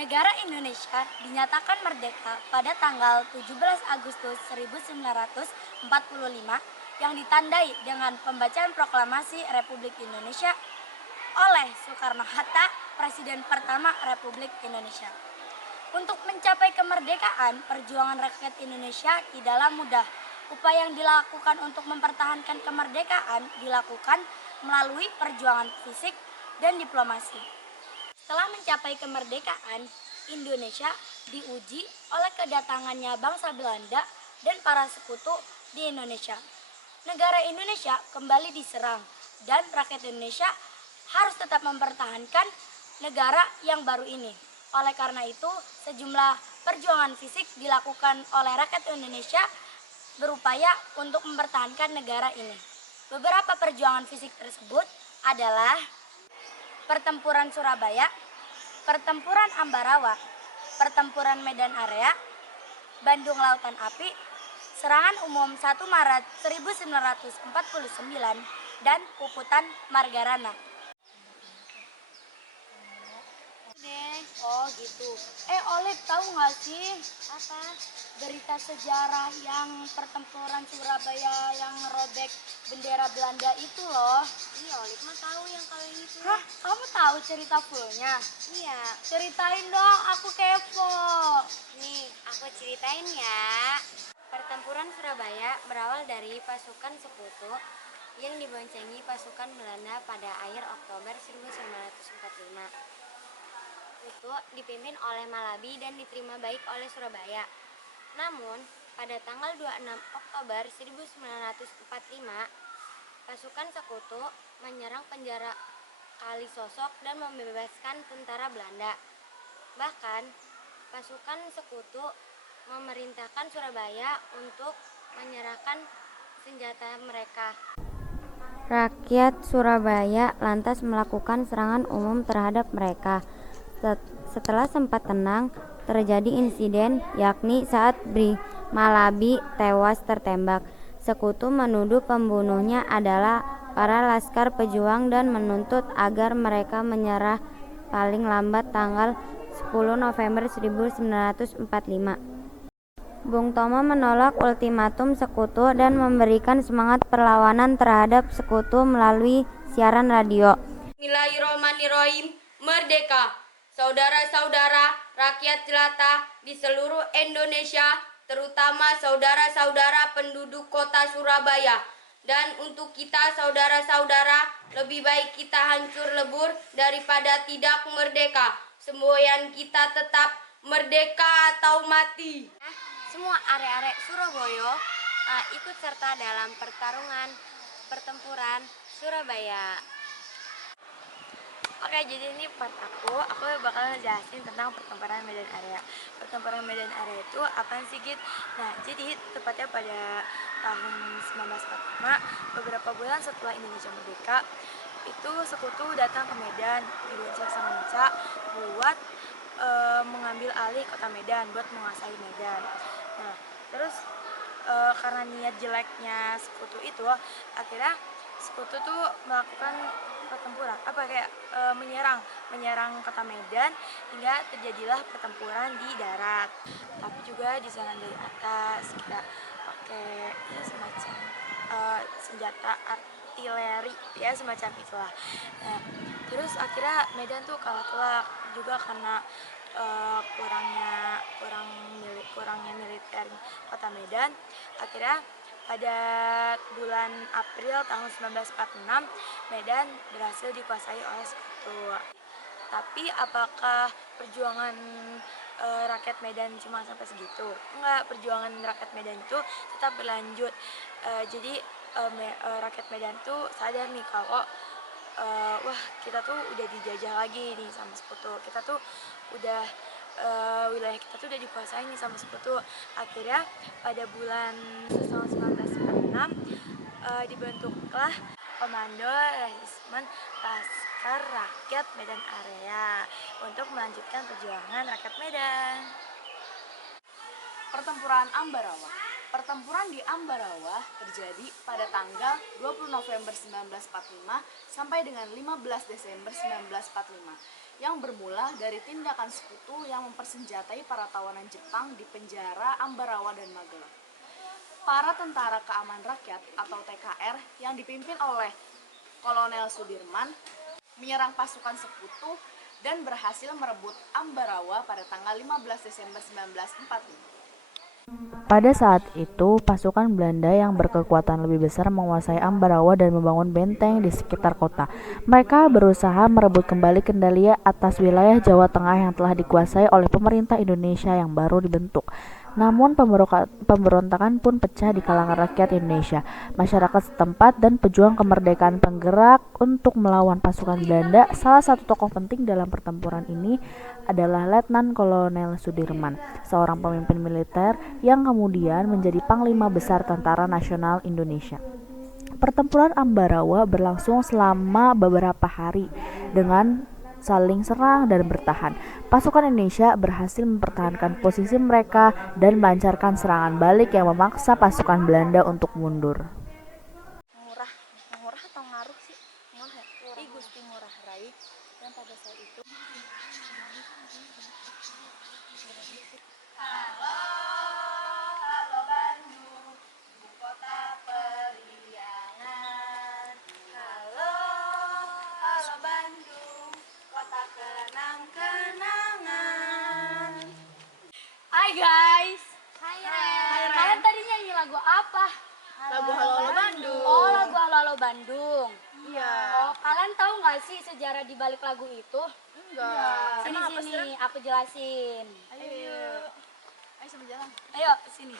Negara Indonesia dinyatakan merdeka pada tanggal 17 Agustus 1945 yang ditandai dengan pembacaan proklamasi Republik Indonesia oleh Soekarno-Hatta, Presiden pertama Republik Indonesia. Untuk mencapai kemerdekaan, perjuangan rakyat Indonesia tidaklah mudah. Upaya yang dilakukan untuk mempertahankan kemerdekaan dilakukan melalui perjuangan fisik dan diplomasi. Setelah mencapai kemerdekaan, Indonesia diuji oleh kedatangannya bangsa Belanda dan para sekutu di Indonesia. Negara Indonesia kembali diserang dan rakyat Indonesia harus tetap mempertahankan negara yang baru ini. Oleh karena itu, sejumlah perjuangan fisik dilakukan oleh rakyat Indonesia berupaya untuk mempertahankan negara ini. Beberapa perjuangan fisik tersebut adalah Pertempuran Surabaya, Pertempuran Ambarawa, Pertempuran Medan Area, Bandung Lautan Api, Serangan Umum 1 Maret 1949, dan Puputan Margarana. Oh gitu. Olive, tahu nggak sih apa berita sejarah yang pertempuran Surabaya yang robek bendera Belanda itu loh? Iya, Olive mah tahu yang kalau itu. Hah, kamu tahu cerita fullnya? Iya. Ceritain dong, aku kepo. Nih, aku ceritain ya. Pertempuran Surabaya berawal dari pasukan sekutu yang diboncengi pasukan Belanda pada akhir Oktober 1945. Itu dipimpin oleh Malabi dan diterima baik oleh Surabaya. Namun, pada tanggal 26 Oktober 1945, pasukan sekutu menyerang penjara Kalisosok dan membebaskan tentara Belanda. Bahkan, pasukan sekutu memerintahkan Surabaya untuk menyerahkan senjata mereka. Rakyat Surabaya lantas melakukan serangan umum terhadap mereka. Setelah sempat tenang, terjadi insiden, yakni saat Malabi tewas tertembak. Sekutu menuduh pembunuhnya adalah para laskar pejuang dan menuntut agar mereka menyerah paling lambat tanggal 10 November 1945. Bung Tomo menolak ultimatum sekutu dan memberikan semangat perlawanan terhadap sekutu melalui siaran radio. Bismillahirrahmanirrahim. Merdeka! Saudara-saudara rakyat jelata di seluruh Indonesia, terutama saudara-saudara penduduk kota Surabaya. Dan untuk kita saudara-saudara, lebih baik kita hancur lebur daripada tidak merdeka. Semboyan kita tetap merdeka atau mati. Semua arek-arek Surabaya ikut serta dalam pertempuran Surabaya. Oke, jadi ini part aku bakal ngejelasin tentang pertempuran Medan Area. Pertempuran Medan Area itu apaan sih, Git? Nah, jadi tepatnya pada tahun 1945, beberapa bulan setelah Indonesia merdeka, itu sekutu datang ke Medan, dibonceng sama Nca buat mengambil alih kota Medan, buat menguasai Medan. Nah, terus karena niat jeleknya sekutu itu, akhirnya sekutu tuh melakukan pertempuran menyerang kota Medan hingga terjadilah pertempuran di darat, tapi juga di sana dari atas kita pakai semacam senjata artileri ya, semacam itulah. Nah, terus akhirnya Medan tuh kalah telak juga karena kurangnya militer kota Medan. Akhirnya pada bulan April tahun 1946, Medan berhasil dikuasai oleh sekutu. Tapi apakah perjuangan rakyat Medan cuma sampai segitu? Enggak, perjuangan rakyat Medan itu tetap berlanjut. Jadi rakyat Medan tuh sadar nih kalau wah, kita tuh udah dijajah lagi nih sama sekutu. Kita tuh udah wilayah kita tuh udah dikuasai nih sama sekutu. Akhirnya pada bulan tahun 1946 dibentuklah Komando Resimen Laskar Rakyat Medan Area untuk melanjutkan perjuangan rakyat Medan. Pertempuran Ambarawa. Pertempuran di Ambarawa terjadi pada tanggal 20 November 1945 sampai dengan 15 Desember 1945 yang bermula dari tindakan sekutu yang mempersenjatai para tawanan Jepang di penjara Ambarawa dan Magelang. Para tentara keamanan rakyat atau TKR yang dipimpin oleh Kolonel Sudirman menyerang pasukan sekutu dan berhasil merebut Ambarawa pada tanggal 15 Desember 1945. Pada saat itu, pasukan Belanda yang berkekuatan lebih besar menguasai Ambarawa dan membangun benteng di sekitar kota. Mereka berusaha merebut kembali kendali atas wilayah Jawa Tengah yang telah dikuasai oleh pemerintah Indonesia yang baru dibentuk. Namun pemberontakan pun pecah di kalangan rakyat Indonesia, masyarakat setempat, dan pejuang kemerdekaan penggerak untuk melawan pasukan Belanda. Salah satu tokoh penting dalam pertempuran ini adalah Letnan Kolonel Sudirman, seorang pemimpin militer yang kemudian menjadi Panglima Besar Tentara Nasional Indonesia. Pertempuran Ambarawa berlangsung selama beberapa hari dengan saling serang dan bertahan. Pasukan Indonesia berhasil mempertahankan posisi mereka dan melancarkan serangan balik yang memaksa pasukan Belanda untuk mundur. Murah atau ngaruh sih? Murah. I Gusti Ngurah Rai yang pada saat itu Halo Bandung, ibu kota periangan. Halo Bandung, kota kenang-kenangan. Hai guys. Hai Kalian tadi nyanyi lagu apa? Lagu Halo Bandung. Oh, lagu Halo Bandung. Iya. Oh, kalian tahu nggak sih sejarah di balik lagu itu? Enggak. Sini, aku jelasin. Ayo sama jalan. Ayo, sini.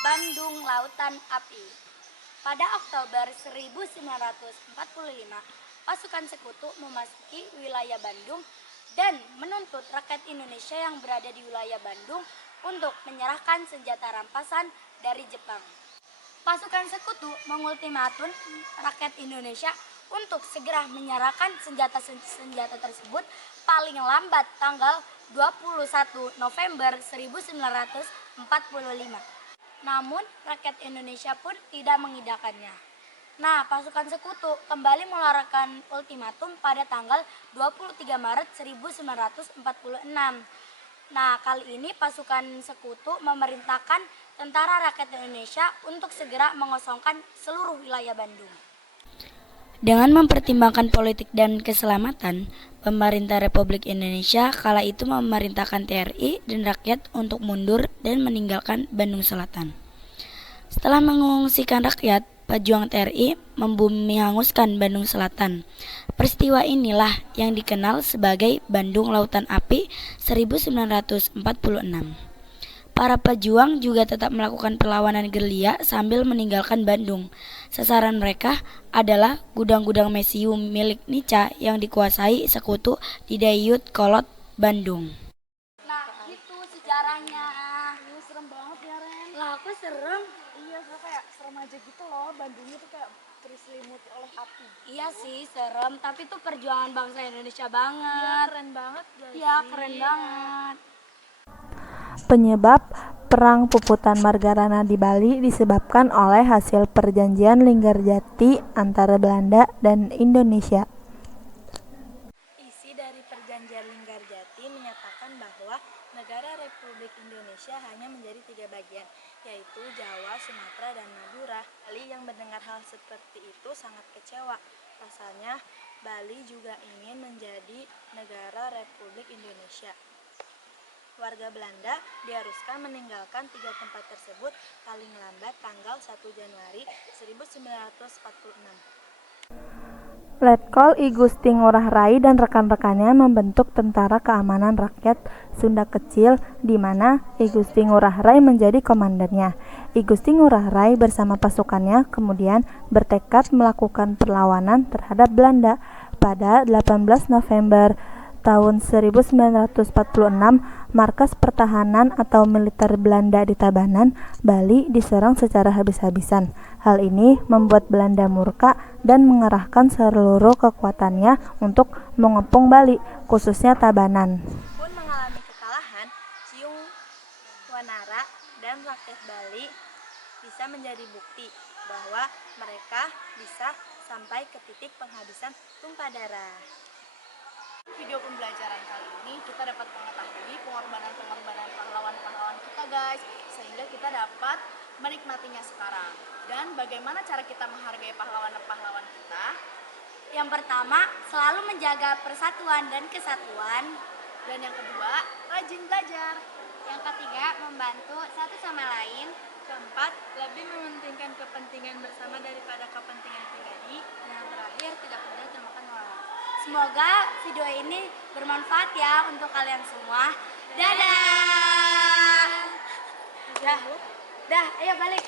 Bandung Lautan Api. Pada Oktober 1945, pasukan sekutu memasuki wilayah Bandung dan menuntut rakyat Indonesia yang berada di wilayah Bandung untuk menyerahkan senjata rampasan dari Jepang. Pasukan sekutu mengultimatum rakyat Indonesia untuk segera menyerahkan senjata tersebut paling lambat tanggal 21 November 1945. Namun rakyat Indonesia pun tidak mengiyakannya. Nah, pasukan sekutu kembali mengeluarkan ultimatum pada tanggal 23 Maret 1946. Nah, kali ini pasukan sekutu memerintahkan tentara rakyat Indonesia untuk segera mengosongkan seluruh wilayah Bandung. Dengan mempertimbangkan politik dan keselamatan, pemerintah Republik Indonesia kala itu memerintahkan TRI dan rakyat untuk mundur dan meninggalkan Bandung Selatan. Setelah mengungsikan rakyat, pejuang TRI membumi hanguskan Bandung Selatan. Peristiwa inilah yang dikenal sebagai Bandung Lautan Api 1946. Para pejuang juga tetap melakukan perlawanan gerilya sambil meninggalkan Bandung. Sasaran mereka adalah gudang-gudang mesium milik Nica yang dikuasai sekutu di Dayut Kolot, Bandung. Nah, itu sejarahnya. Ini serem banget ya, Ren. Lah, aku serem. Iya, kayak serem aja gitu loh. Bandungnya tuh kayak terselimuti oleh api. Iya sih, serem. Tapi itu perjuangan bangsa Indonesia banget. Iya, keren banget guys. Iya, keren banget. Penyebab Perang Puputan Margarana di Bali disebabkan oleh hasil perjanjian Linggarjati antara Belanda dan Indonesia. Isi dari perjanjian Linggarjati menyatakan bahwa negara Republik Indonesia hanya menjadi 3 bagian, yaitu Jawa, Sumatera, dan Madura. Bali yang mendengar hal seperti itu sangat kecewa. Pasalnya, Bali juga ingin menjadi negara Republik Indonesia. Warga Belanda diharuskan meninggalkan 3 tempat tersebut paling lambat tanggal 1 Januari 1946. Letkol I Gusti Ngurah Rai dan rekan-rekannya membentuk Tentara Keamanan Rakyat Sunda Kecil, di mana I Gusti Ngurah Rai menjadi komandannya. I Gusti Ngurah Rai bersama pasukannya kemudian bertekad melakukan perlawanan terhadap Belanda. Pada 18 November tahun 1946, markas pertahanan atau militer Belanda di Tabanan, Bali diserang secara habis-habisan. Hal ini membuat Belanda murka dan mengerahkan seluruh kekuatannya untuk mengepung Bali, khususnya Tabanan. Pun mengalami kekalahan, Ciung Wanara dan rakyat Bali bisa menjadi bukti bahwa mereka bisa sampai ke titik penghabisan tumpah darah. Video pembelajaran kali ini kita dapat mengetahui pengorbanan-pengorbanan pahlawan-pahlawan kita guys, sehingga kita dapat menikmatinya sekarang. Dan bagaimana cara kita menghargai pahlawan-pahlawan kita? Yang pertama, selalu menjaga persatuan dan kesatuan. Dan yang kedua, rajin belajar. Yang ketiga, membantu satu sama lain. Keempat, lebih mementingkan kepentingan bersama daripada kepentingan pribadi. Dan yang terakhir, tidak boleh termakan moral. Semoga video ini bermanfaat ya untuk kalian semua. Dadah. Dah, ayo balik.